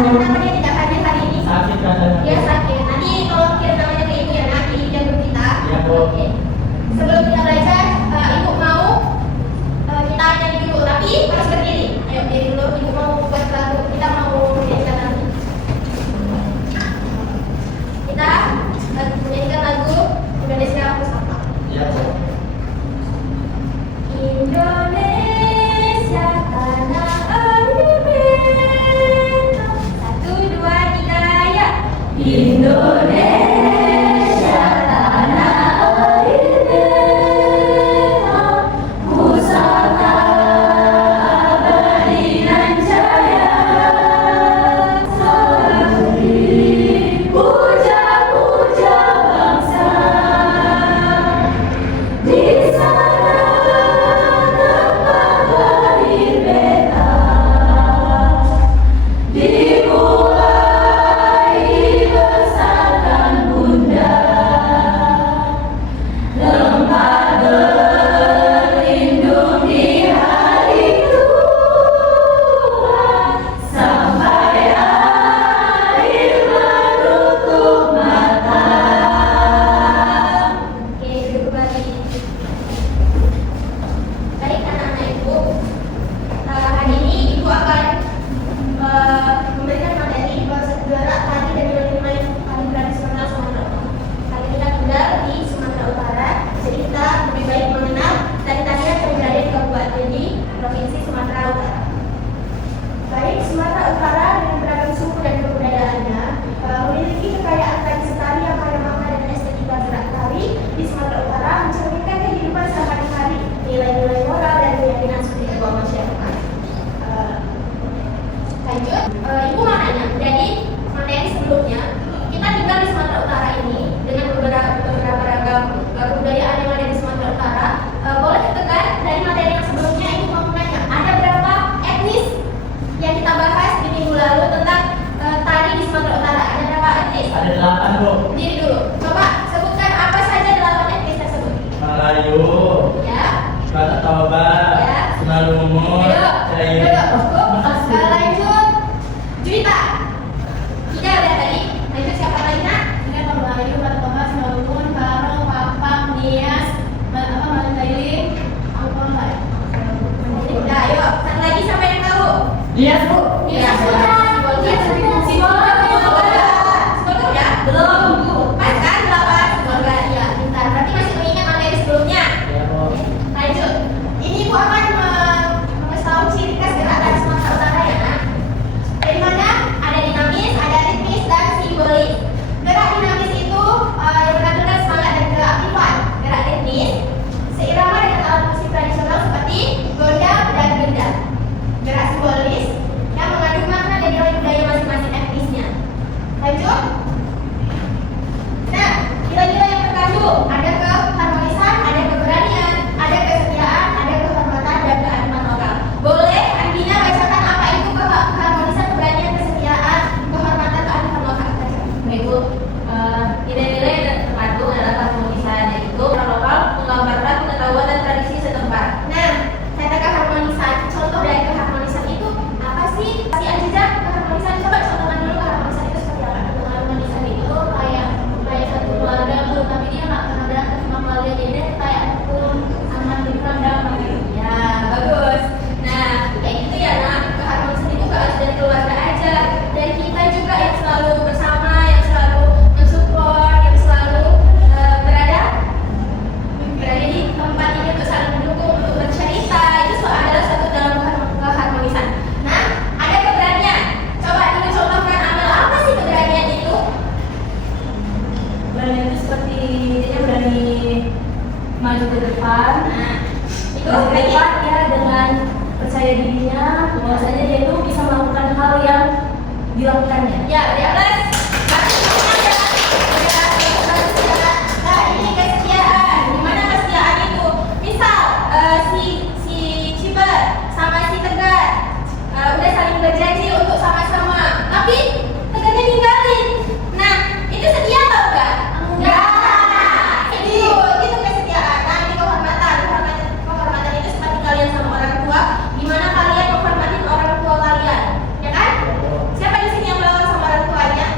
Kenapa dia tidak hadir hari ini? Sakit katanya. Dia sakit. Nanti tolong kirim namanya ke ibu ya, nanti jago kita. Ya, Bu. Oke. Sebelum kita belajar, ibu mau kita nyanyi dulu, tapi harus berdiri. Ayo berdiri dulu. Ibu mau buat lagu. Kita mau menyanyikan lagu. Kita menyanyikan lagu Indonesia Aku Sapa. Ya, Bu. Indonesia tanah air beta. 1, 2, 3 ya. Indonesia tanah air beta, pusaka abadi dan jaya. Selalu puja-puja bangsa di sana. Ibu mau nanya, jadi materi sebelumnya kita tinggal di Sumatera Utara ini dengan beberapa ragam kebudayaan yang ada di Sumatera Utara. Boleh tekan dari materi yang sebelumnya, ibu mau nanya, ada berapa etnis yang kita bahas di minggu lalu tentang tari di Sumatera Utara? Ada berapa etnis? Ada 8, Bu. Diri dulu, coba sebutkan apa saja 8 etnis tersebut. Melayu, Ya. Batak Toba, Ya. Sinalungun, Cair. Lanjut, Juwita. Tidak ada tadi. Lanjut siapa lagi nak? Ini Melayu, Batak Toba, Sinalungun, Karo, Papang, Nias, Mandailing, Angkor. Udah, ayo. Satu lagi siapa yang tahu? Nias, Bu. Nias sudah. Sibolga ya? Belum. Pas kan 8. Sibolga ya. Pintar. Berarti masih mengingat materi sebelumnya. Ya, Bu. Lanjut. Ini ibu akan mengasih tahu ciri khas gerakan Sumatera Utara ya nak. Dari mana? Ada dinamis, ada ritmis, dan simbolis. Gerak dinamis itu yang menampilkan semangat dan keaktifan. Gerak ritmis seirama dengan alat musik tradisional seperti gondang dan gendang. Gerak simbolis maju ke depan. Nah, itu Maju ke lagi. depan ya dengan percaya dirinya bahwasanya dia itu bisa melakukan hal yang dilakukannya. Ya, 13. Nah, ini kesetiaan. Gimana kesetiaan itu? Misal si Ciber sama si Tegar udah saling berjanji untuk sama-sama, tapi Tegarnya ninggalin. Nah, itu setia apa enggak? Enggak. Itu kesetiaan. Nah, ini kehormatan. Kehormatan itu seperti kalian sama orang tua, gimana kalian menghormati orang tua kalian, ya kan? Siapa di sini yang melawan sama orang tuanya?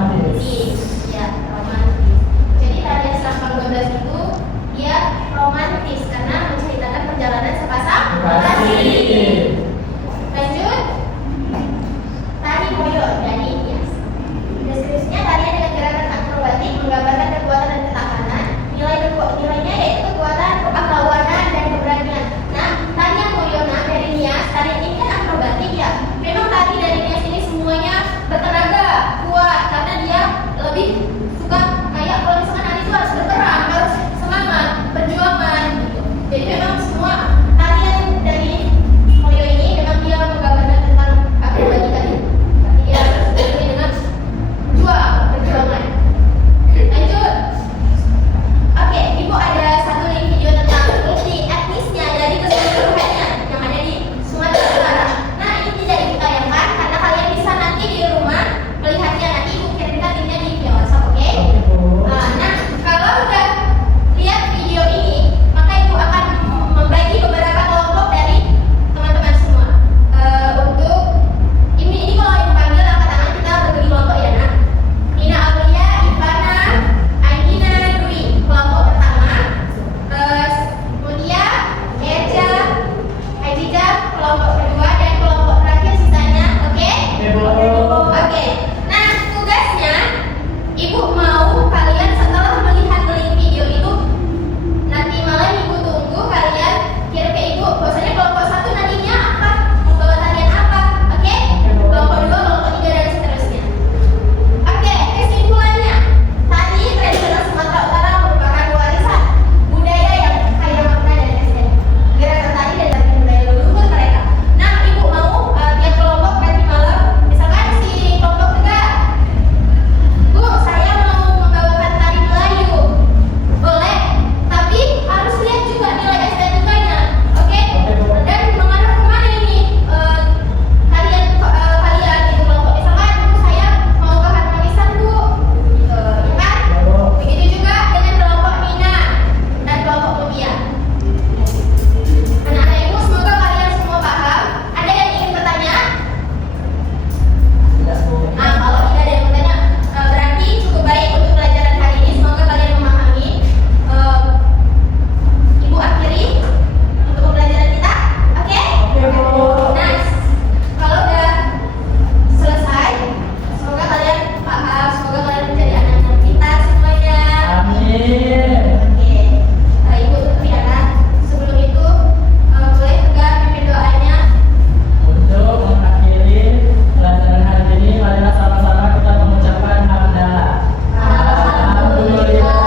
romantis. Ya, romantis. Jadi tarian Selampang 12 itu dia romantis karena menceritakan perjalanan sepasang kasih. Lanjut. Tari Moyo dari Indias. Deskripsinya tarian dengan gerakan akrobatik menggambarkan kekuatan dan ketahanan. Nilainya yaitu kekuatan, kepahlawanan dan keberanian. Nah, tarian Moyona dari Nias, tarian ini kan akrobatik ya. Memang tari dari Nias ini semuanya bertenaga, kuat karena dia lebih suka kayak kalau misalkan hari itu harus berperang, harus semangat, perjuangan gitu. Jadi memang semua tarian dari Moyo ini memang dia menggambarkan tentang akrobatik tadi. Tapi dia harus dipenuhi dengan perjuangan. Lanjut. Oke, Ibu ada satu link video tentang multi etnisnya dari keseluruhannya yang ada di Sumatera Utara. Nah, ini tidak Ibu tayangkan karena kalian bisa nanti di rumah melihatnya. Nanti Ibu kirimkan linknya di video WhatsApp, oke? Nah, kalau udah lihat video ini, maka Ibu akan membagi beberapa kelompok dari teman-teman semua. Untuk ini kalau Ibu panggil angkat tangan, kita berbagi kelompok ya, Nak. Nina Aulia, Ivana, Aina, Dwi, kelompok pertama. Mulia, Eja, Aijija, kelompok kedua, dan kelompok terakhir sisanya, oke? Oke. Nah, tugasnya Ibu mau kalian setelah melihat link video itu nanti malam Ibu tunggu kalian kirim ke Ibu. Bahwasanya kelompok 1 nantinya apa? Membawa tarian apa? Oke? Kelompok 2, kelompok 3 dan seterusnya. Oke, kesimpulannya, tari tradisional Sumatera Utara merupakan warisan budaya yang kaya makna dan estetik. Gerakan tari dan tarian budaya leluhur mereka. Nah, Ibu mau tiap kelompok nanti malam, misalkan si kelompok 3, Bu, saya mau membawakan tari Melayu. Boleh, tapi harus lihat juga nilai estetikanya, oke? Dan mengarah kemana ini tarian kalian gitu kelompok. Misalkan Bu, saya mau ke harmonisan Bu, gitu, ya kan? Begitu juga dengan kelompok Mina dan kelompok Mutia. Anak-anak Ibu, semoga kalian semua paham. Ada yang ingin bertanya? Kalau tidak ada yang bertanya, berarti cukup baik untuk pelajaran hari ini. Semoga kalian memahami. Ibu akhiri untuk pembelajaran kita, oke? Nah, kalau udah selesai, semoga kalian paham. Semoga kalian menjadi anak-anak kita semuanya. Amin. Oke, Ibu tutup ya, Kak. Sebelum itu, boleh juga pimpin doanya. Untuk mengakhiri pelajaran hari ini, marilah sama-sama kita mengucapkan hamdalah. Alhamdulillah.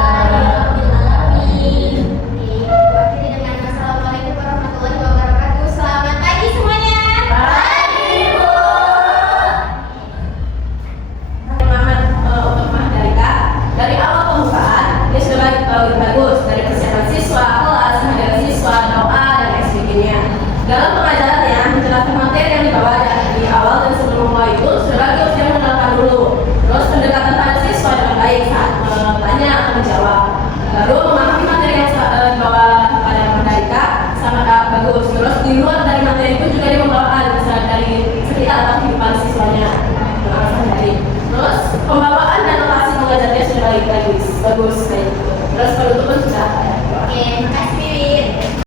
Akhiri dengan Assalamualaikum warahmatullahi wabarakatuh. Selamat pagi semuanya. Pagi, Bu. Semangat untuk Mandalika dari awal pembukaan dia sudah bagus dari persiapan siswa, kelas, mengajar siswa, doa dan lain sebagainya. Dalam pengajarannya menjelaskan materi yang dibawa dari awal dan sebelum memulai itu sudah bagus dia mengenalkan dulu. Terus pendekatan pada siswa dengan baik saat bertanya atau menjawab. Lalu memahami materi yang dibawa pada Mandalika sangat bagus. Terus di luar dari materi pun juga dia membawakan misalnya dari sekitar atau kehidupan siswanya. Terus pembawaan dan lokasi pengajarnya sudah bagus kayak gitu. Terus penutupan sudah